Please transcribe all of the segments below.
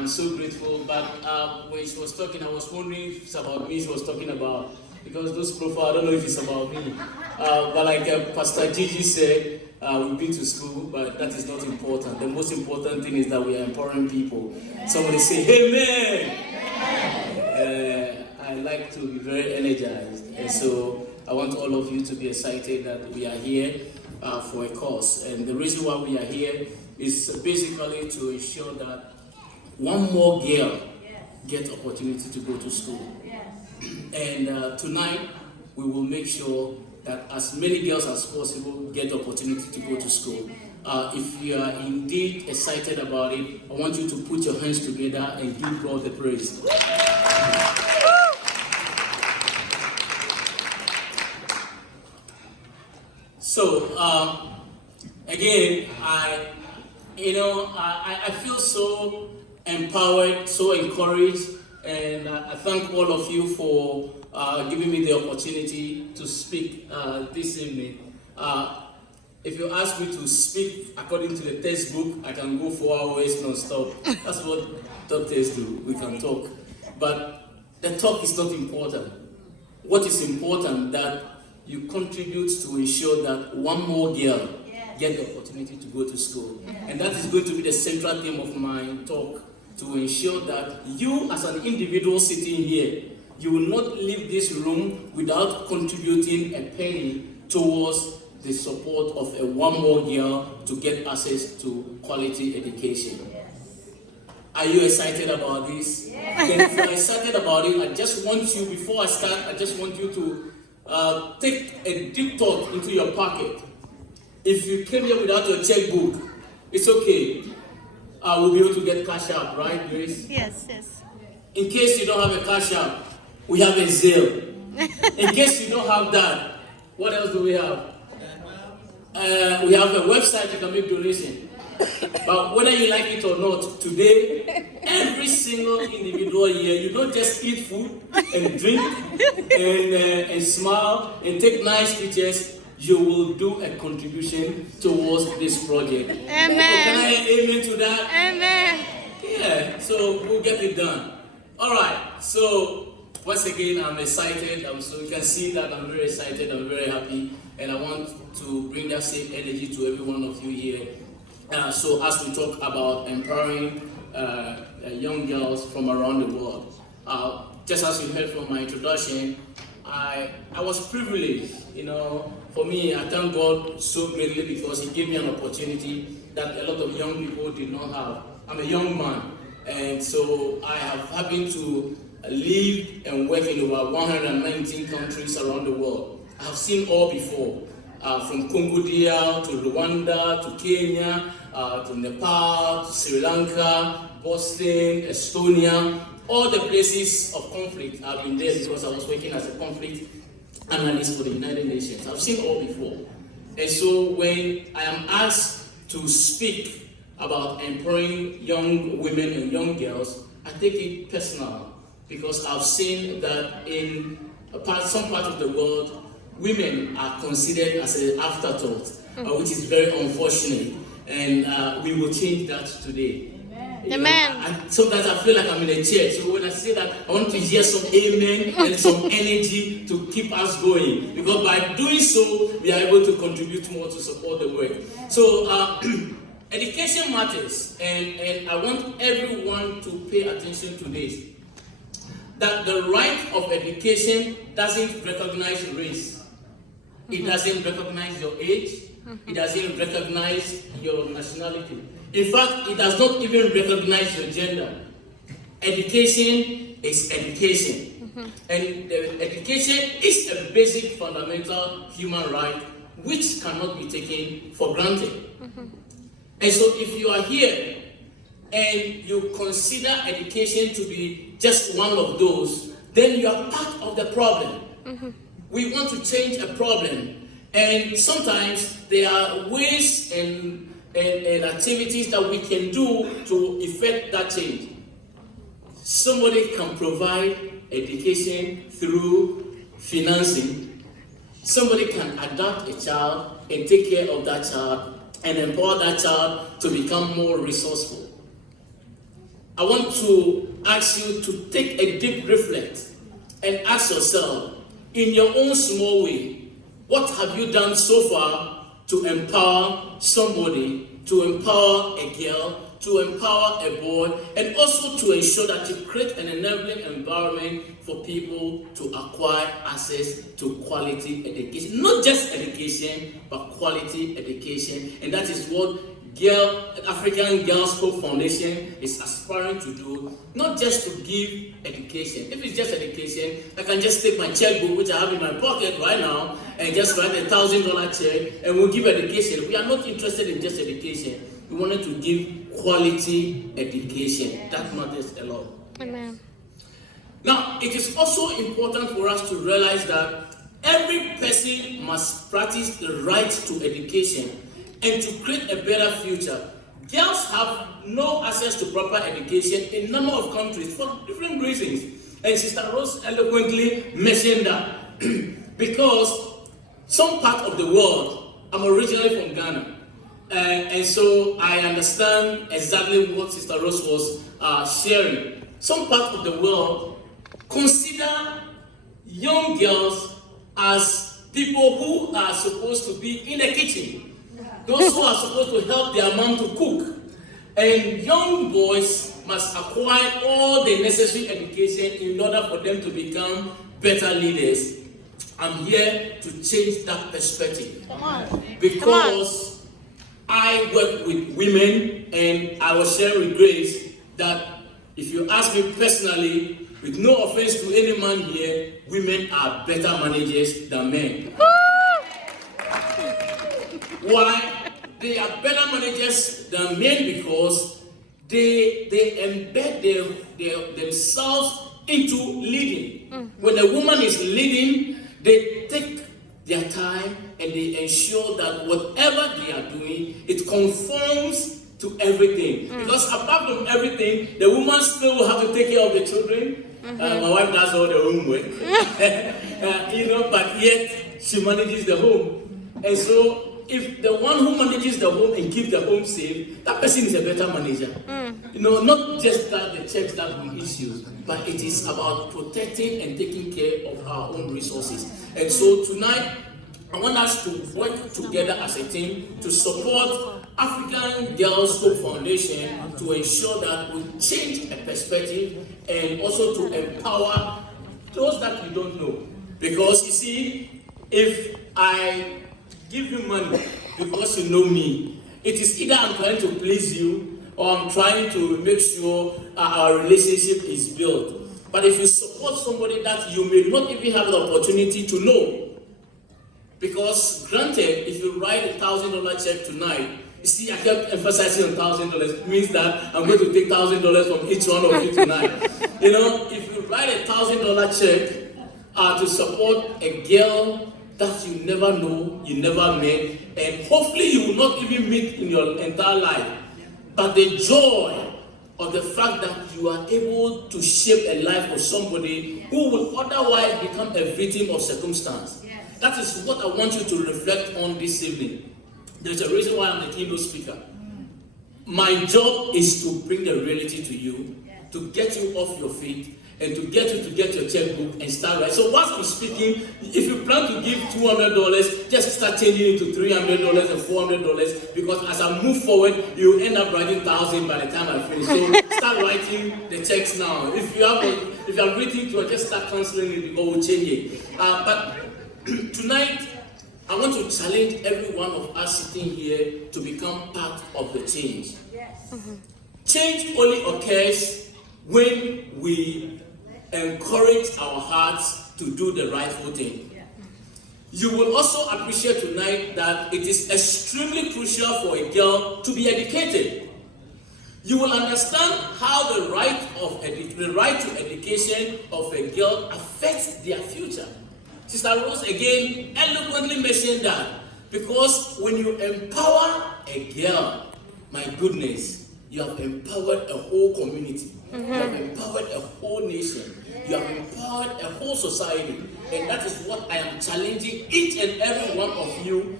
I'm so grateful. But when she was talking, I was wondering if it's about me she was talking about. Because those profiles, I don't know if it's about me. But like Pastor Gigi said, we've been to school, but that is not important. The most important thing is that we are empowering people. Somebody say, Amen! I like to be very energized. And so I want all of you to be excited that we are here for a cause. And the reason why we are here is basically to ensure that one more girl gets opportunity to go to school. And tonight, we will make sure that as many girls as possible get the opportunity to go to school. If you are indeed excited about it, I want you to put your hands together and give God the praise. So, again, I feel so empowered, so encouraged, and I thank all of you for giving me the opportunity to speak this evening. If you ask me to speak according to the textbook, I can go 4 hours non-stop. That's what doctors do. We can talk. But the talk is not important. What is important that you contribute to ensure that one more girl get the opportunity to go to school. And that is going to be the central theme of my talk, to ensure that you as an individual sitting here, you will not leave this room without contributing a penny towards the support of a one more girl to get access to quality education. Are you excited about this? And if you're excited about it, I just want you, before I start, I just want you to take a deep thought into your pocket. If you came here without your checkbook, it's okay. We'll be able to get cash out, right, Grace? Yes. In case you don't have a cash out, we have a Zelle. In case you don't have that, what else do we have? We have a website you can make donation. But whether you like it or not, today, every single individual here, you don't just eat food and drink and smile and take nice pictures. You will do a contribution towards this project. Amen. Can I hear amen to that? Amen. Yeah, so we'll get it done. All right, so once again, I'm excited. So you can see that I'm very excited, I'm very happy, and I want to bring that same energy to every one of you here. So as we talk about empowering young girls from around the world, just as you heard from my introduction, I was privileged, for me, I thank God so greatly because He gave me an opportunity that a lot of young people did not have. I'm a young man, and so I have happened to live and work in over 119 countries around the world. I have seen all before, from Congo DR to Rwanda to Kenya to Nepal to Sri Lanka, Boston, Estonia, all the places of conflict. I've been there because I was working as a conflict analyst for the United Nations. I've seen all before. And so when I am asked to speak about empowering young women and young girls, I take it personal because I've seen that in some part of the world, women are considered as an afterthought, which is very unfortunate. And we will change that today. Amen. Sometimes I feel like I'm in a church. So when I say that, I want to hear some amen and some energy to keep us going. Because by doing so, we are able to contribute more to support the work. So education matters. And I want everyone to pay attention to this. That the right of education doesn't recognize race. It doesn't recognize your age. It doesn't recognize your nationality. In fact, it does not even recognize your gender. Education is education. And education is a basic fundamental human right which cannot be taken for granted. And so if you are here and you consider education to be just one of those, then you are part of the problem. We want to change a problem. And sometimes there are ways and activities that we can do to effect that change. Somebody can provide education through financing. Somebody can adopt a child and take care of that child and empower that child to become more resourceful. I want to ask you to take a deep reflect and ask yourself, in your own small way, what have you done so far to empower somebody, to empower a girl, to empower a boy, and also to ensure that you create an enabling environment for people to acquire access to quality education. Not just education, but quality education. And that is what African Girls Hope Foundation is aspiring to do. Not just to give education. If it's just education, I can just take my checkbook, which I have in my pocket right now, and just write $1,000 check, and we'll give education. We are not interested in just education. We wanted to give quality education. That matters a lot. Amen. Now, it is also important for us to realize that every person must practice the right to education and to create a better future. Girls have no access to proper education in a number of countries for different reasons. And Sister Rose eloquently mentioned that because some part of the world, I'm originally from Ghana, and so I understand exactly what Sister Rose was sharing. Some part of the world consider young girls as people who are supposed to be in the kitchen. Those who are supposed to help their mom to cook. And young boys must acquire all the necessary education in order for them to become better leaders. I'm here to change that perspective. Because I work with women, and I was sharing with Grace that if you ask me personally, with no offense to any man here, women are better managers than men. Why? They are better managers than men because they embed themselves into leading. When a woman is leading, they take their time and they ensure that whatever they are doing, it conforms to everything. Because apart from everything, the woman still will have to take care of the children. My wife does all the homework, but yet she manages the home. And so, if the one who manages the home and keeps the home safe, that person is a better manager. Not just that the checks that we issue, but it is about protecting and taking care of our own resources. And so tonight, I want us to work together as a team to support African Girls Hope Foundation to ensure that we change a perspective and also to empower those that we don't know. Because you see, if I give you money because you know me, it is either I'm trying to please you or I'm trying to make sure our relationship is built. But if you support somebody that you may not even have the opportunity to know, because granted, if you write $1,000 check tonight, you see, I kept emphasizing on $1,000. It means that I'm going to take $1,000 from each one of you tonight. If you write $1,000 check to support a girl that you never know, you never met, and hopefully you will not even meet in your entire life, but the joy of the fact that you are able to shape a life of somebody who will otherwise become a victim of circumstance. That is what I want you to reflect on this evening. There's a reason why I'm the keynote speaker. My job is to bring the reality to you, to get you off your feet, and to get you to get your checkbook and start right. So whilst I'm speaking, if you plan to give $200, just start changing it to $300 and $400, because as I move forward, you end up writing $1,000 by the time I finish. So start writing the checks now. If you are written to, just start canceling it because we'll change it. But tonight, I want to challenge every one of us sitting here to become part of the change. Yes. Change only occurs when we encourage our hearts to do the rightful thing. Yeah. You will also appreciate tonight that it is extremely crucial for a girl to be educated. You will understand how the right to education of a girl affects their future. Sister Rose again eloquently mentioned that, because when you empower a girl, my goodness, you have empowered a whole community. You have empowered a whole nation. You have empowered a whole society. And that is what I am challenging each and every one of you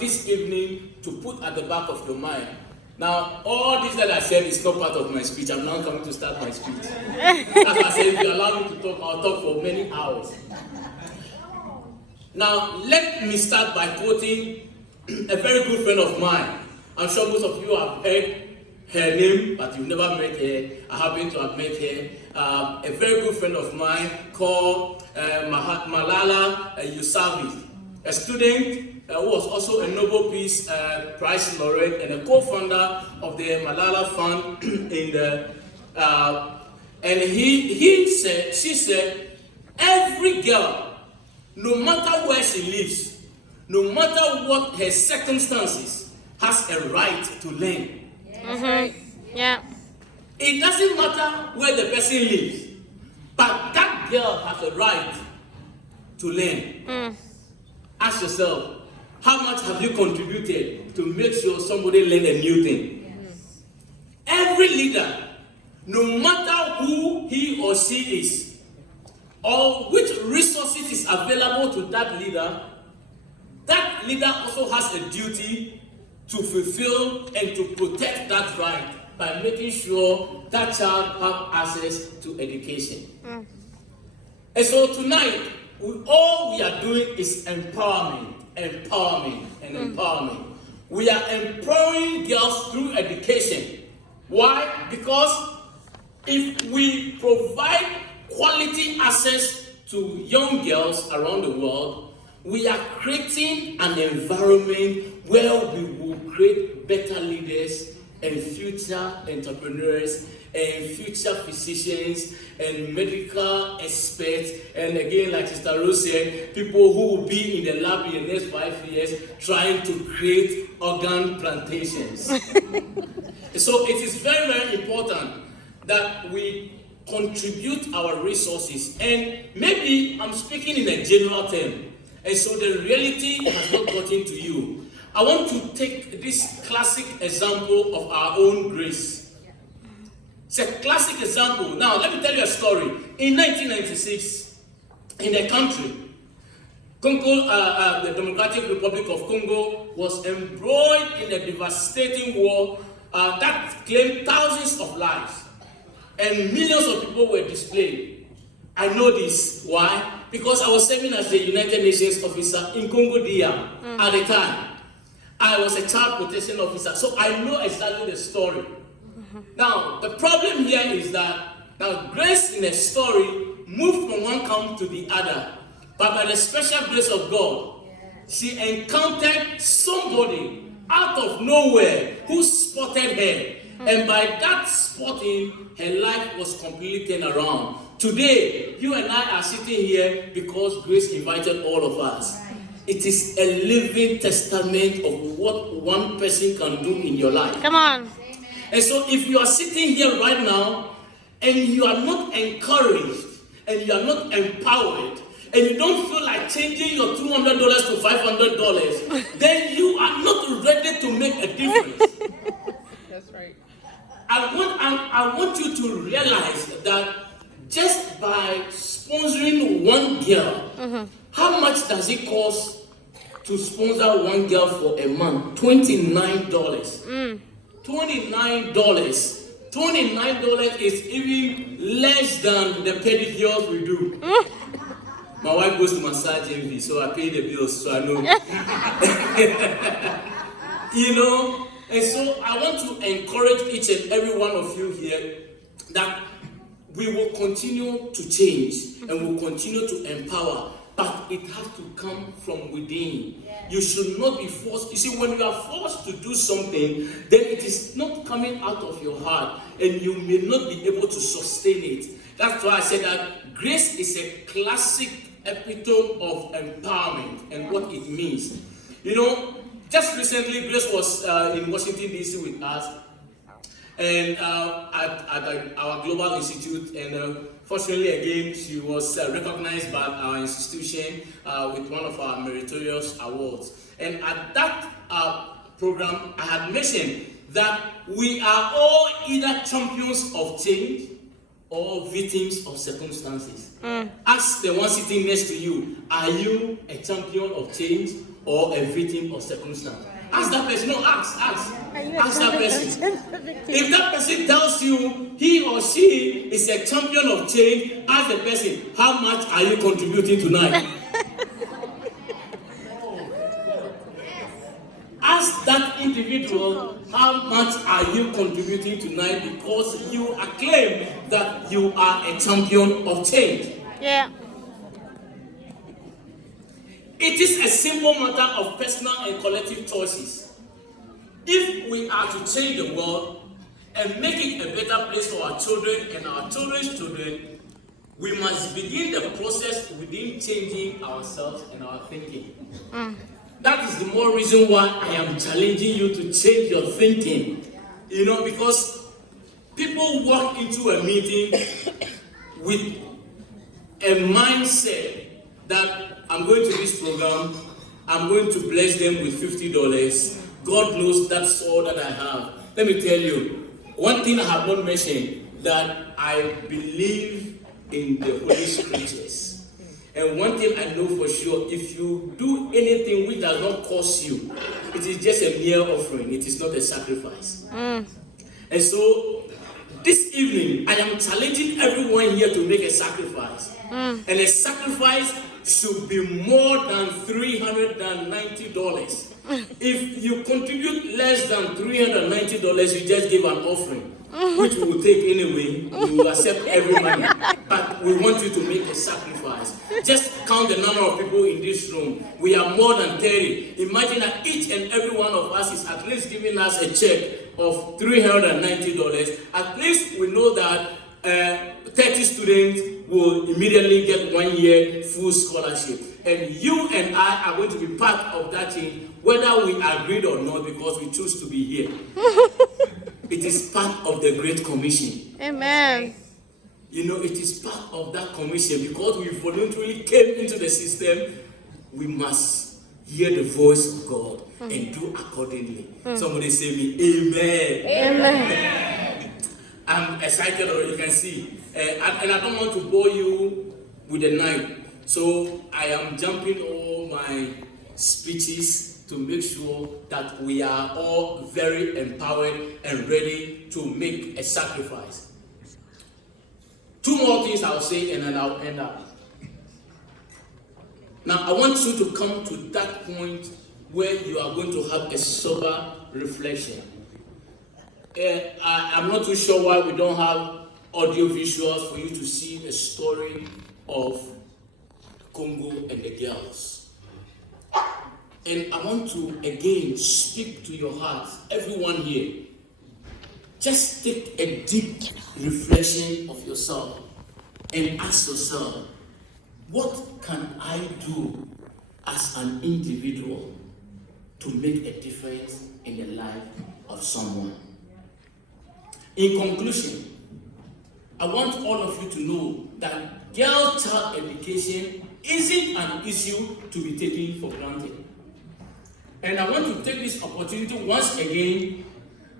this evening to put at the back of your mind. Now, all this that I said is not part of my speech. I'm now coming to start my speech. As I said, if you allow me to talk, I'll talk for many hours. Now, let me start by quoting a very good friend of mine. I'm sure most of you have heard her name, but you've never met her. I happen to have met her. A very good friend of mine called Malala Yousafzai, a student who was also a Nobel Peace Prize laureate and a co-founder of the Malala Fund and she said, every girl, no matter where she lives, no matter what her circumstances, has a right to learn. Mm-hmm. Yeah. It doesn't matter where the person lives, but that girl has a right to learn. Ask yourself, how much have you contributed to make sure somebody learn a new thing? Yes. Every leader, no matter who he or she is, or which resources is available to that leader also has a duty to fulfill and to protect that right by making sure that child has access to education. And so tonight, all we are doing is empowerment. We are empowering girls through education. Why? Because if we provide quality access to young girls around the world, we are creating an environment where we will create better leaders and future entrepreneurs and future physicians and medical experts, and again, like Sister Rose said, people who will be in the lab in the next 5 years trying to create organ plantations. So it is very, very important that we contribute our resources, and maybe I'm speaking in a general term, and so the reality has not gotten to you. I want to take this classic example of our own grace. It's a classic example. Now, let me tell you a story. In 1996, in a country, Congo, the Democratic Republic of Congo, was embroiled in a devastating war that claimed thousands of lives, and millions of people were displaced. I know this. Why? Because I was serving as the United Nations officer in Congo DR at the time. I was a child protection officer, so I know exactly the story. Now, the problem here is that now grace in a story moved from one camp to the other, but by the special grace of God, she encountered somebody out of nowhere who spotted her, and by that spotting, her life was completely turned around. Today, you and I are sitting here because grace invited all of us. It is a living testament of what one person can do in your life. Come on. And so if you are sitting here right now and you are not encouraged and you are not empowered and you don't feel like changing your $200 to $500, then you are not ready to make a difference. That's right. I want you to realize that just by sponsoring one girl, how much does it cost to sponsor one girl for a month? $29. $29. $29 is even less than the pedicures we do. My wife goes to massage envy, so I pay the bills, so I know. You know, and so I want to encourage each and every one of you here that we will continue to change and will continue to empower, but it has to come from within. You should not be forced. You see, when you are forced to do something, then it is not coming out of your heart, and you may not be able to sustain it. That's why I said that grace is a classic epitome of empowerment and what it means. You know, just recently, Grace was in Washington, D.C. with us, and at our Global Institute, and fortunately again, she was recognized by our institution with one of our meritorious awards. And at that program, I had mentioned that we are all either champions of change or victims of circumstances. Ask the one sitting next to you, are you a champion of change or a victim of circumstance? Ask that person. No, ask. Are you Ask that person. champion? If that person tells you he or she is a champion of change, ask the person, how much are you contributing tonight? Ask that individual, how much are you contributing tonight, because you acclaim that you are a champion of change. Yeah. It is a simple matter of personal and collective choices. If we are to change the world and make it a better place for our children and our children's children, we must begin the process within changing ourselves and our thinking. That is the more reason why I am challenging you to change your thinking. You know, because people walk into a meeting with a mindset that I'm going to this program, I'm going to bless them with $50. God knows that's all that I have. Let me tell you, one thing I have not mentioned, that I believe in the Holy Scriptures. And one thing I know for sure, if you do anything which does not cost you, it is just a mere offering. It is not a sacrifice. And so, this evening, I am challenging everyone here to make a sacrifice. And a sacrifice should be more than $390. If you contribute less than $390, you just give an offering, which we will take anyway. We will accept every money. But we want you to make a sacrifice. Just count the number of people in this room. We are more than 30. Imagine that each and every one of us is at least giving us a check of $390. At least we know that 30 students will immediately get 1 year full scholarship. And you and I are going to be part of that thing, whether we agreed or not, because we choose to be here. It is part of the Great Commission. Amen. You know, it is part of that commission, because we voluntarily came into the system. We must hear the voice of God and do accordingly. Somebody say me, amen. Amen. I'm excited already, you can see. And I don't want to bore you with the night. So I am jumping all my speeches to make sure that we are all very empowered and ready to make a sacrifice. 2 more things I'll say and then I'll end up. Now I want you to come to that point where you are going to have a sober reflection. I'm not too sure why we don't have audio visuals for you to see the story of Congo and the girls. And I want to again speak to your hearts, everyone here. Just take a deep reflection of yourself and ask yourself, what can I do as an individual to make a difference in the life of someone? In conclusion, I want all of you to know that girl child education isn't an issue to be taken for granted. And I want to take this opportunity once again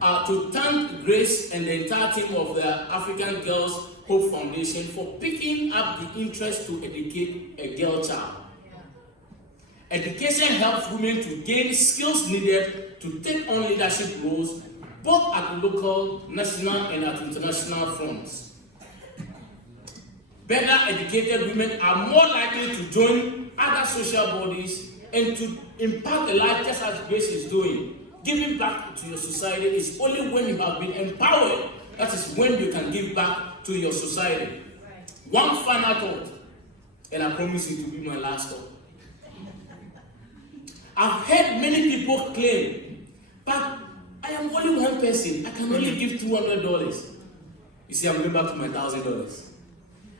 to thank Grace and the entire team of the African Girls Hope Foundation for picking up the interest to educate a girl child. Education helps women to gain skills needed to take on leadership roles, both at local, national, and at international fronts. Better educated women are more likely to join other social bodies and to impact the life just as Grace is doing. Giving back to your society is only when you have been empowered. That is when you can give back to your society. One final thought, and I promise you to be my last thought. I've heard many people claim, but I am only one person. I can only give $200. You see, I'm going back to my $1,000.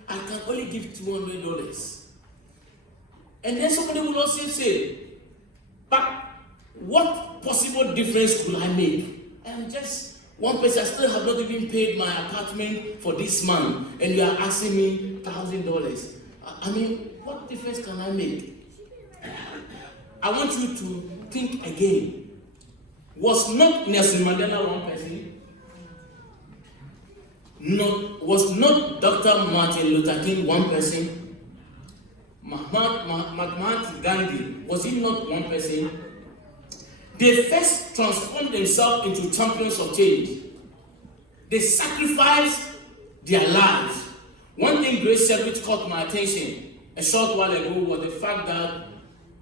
I can only give $200. And then somebody will also say, but what possible difference could I make? I am just one person. I still have not even paid my apartment for this month, and you are asking me $1,000. I mean, what difference can I make? I want you to think again. Was not Nelson Mandela one person? Was not Dr. Martin Luther King one person? Mahatma Gandhi, was he not one person? They first transformed themselves into champions of change. They sacrificed their lives. One thing Grace said which caught my attention a short while ago was the fact that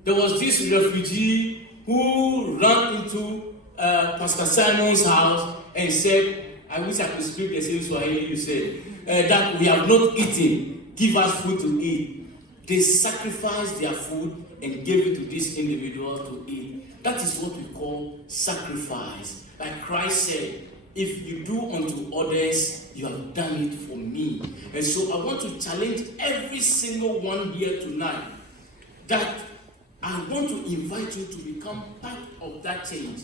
there was this refugee who ran into Pastor Simon's house and said, I wish I could speak the same Swahili you said, that we have not eaten, give us food to eat. They sacrificed their food and gave it to this individual to eat. That is what we call sacrifice. Like Christ said, if you do unto others, you have done it for me. And so I want to challenge every single one here tonight that I want to invite you to become part of that change.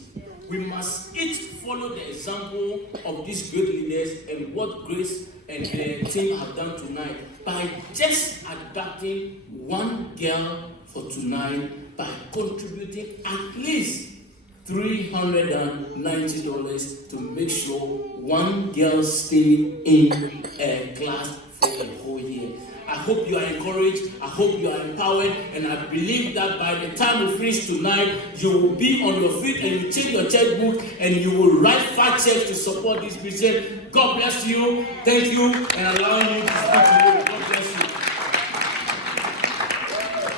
We must each follow the example of these great leaders and what Grace and the team have done tonight by just adapting one girl for tonight by contributing at least $390 to make sure one girl stay in a class for a whole year. I hope you are encouraged, I hope you are empowered, and I believe that by the time we finish tonight, you will be on your feet and you take your checkbook and you will write 5 checks to support this vision. God bless you, thank you, and allowing me to speak to you.